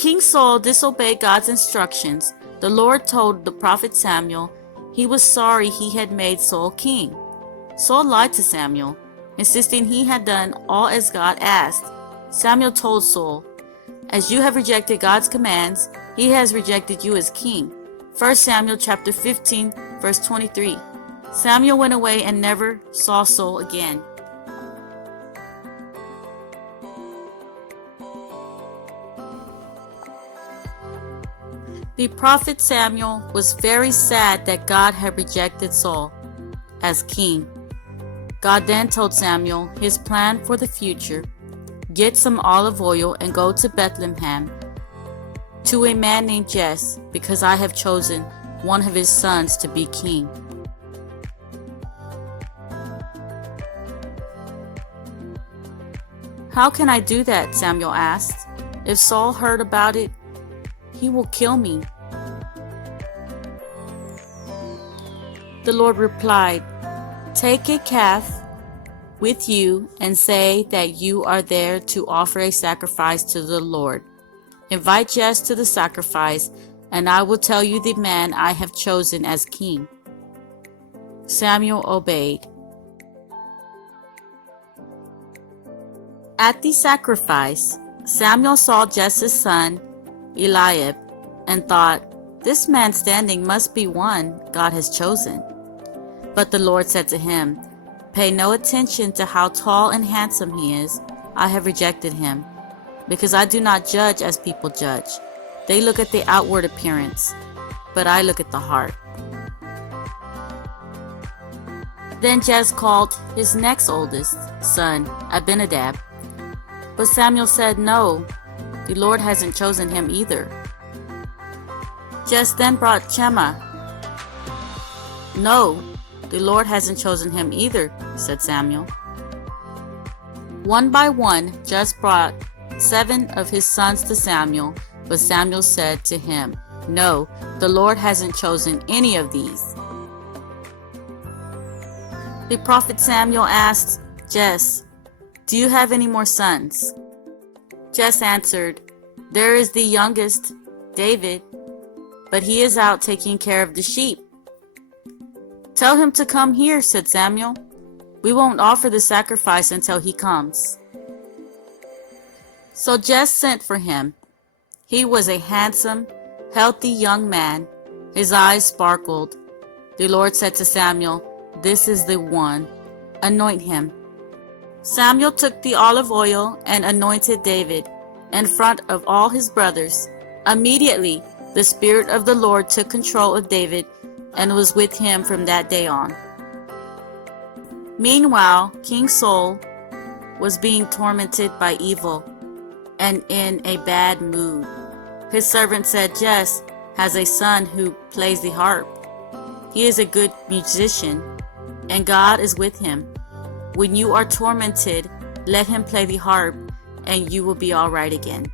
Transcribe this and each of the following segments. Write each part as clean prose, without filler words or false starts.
King Saul disobeyed God's instructions, the Lord told the prophet Samuel he was sorry he had made Saul king. Saul lied to Samuel, insisting he had done all as God asked. Samuel told Saul, "As you have rejected God's commands, he has rejected you as king." 1 Samuel chapter 15, verse 23. Samuel went away and never saw Saul again. The prophet Samuel was very sad that God had rejected Saul as king. God then told Samuel his plan for the future. Get some olive oil and go to Bethlehem to a man named Jesse, because I have chosen one of his sons to be king. How can I do that? Samuel asked. If Saul heard about it, he will kill me. The Lord replied, "Take a calf with you and say that you are there to offer a sacrifice to the Lord. Invite Jesse to the sacrifice, and I will tell you the man I have chosen as king." Samuel obeyed. At the sacrifice, Samuel saw Jesse's son, Eliab, and thought, "This man standing must be one God has chosen." But the Lord said to him, "Pay no attention to how tall and handsome he is. I have rejected him, because I do not judge as people judge. They look at the outward appearance, but I look at the heart." Then Jesse called his next oldest son, Abinadab. But Samuel said, "No, the Lord hasn't chosen him either." Jesse then brought Shema. "No, the Lord hasn't chosen him either," said Samuel. One by one, Jesse brought 7 of his sons to Samuel, but Samuel said to him, "No, the Lord hasn't chosen any of these." The prophet Samuel asked Jesse, "Do you have any more sons?" Jesse answered, "There is the youngest, David, but he is out taking care of the sheep." "Tell him to come here," said Samuel. "We won't offer the sacrifice until he comes." So Jesse sent for him. He was a handsome, healthy young man. His eyes sparkled. The Lord said to Samuel, "This is the one. Anoint him." Samuel took the olive oil and anointed David in front of all his brothers. Immediately, the Spirit of the Lord took control of David and was with him from that day on. Meanwhile, King Saul was being tormented by evil and in a bad mood. His servant said, "Jesse has a son who plays the harp. He is a good musician, and God is with him. When you are tormented, let him play the harp, and you will be all right again."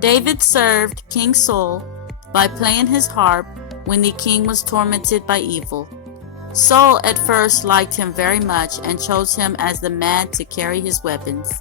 David served King Saul by playing his harp when the king was tormented by evil. Saul at first liked him very much and chose him as the man to carry his weapons.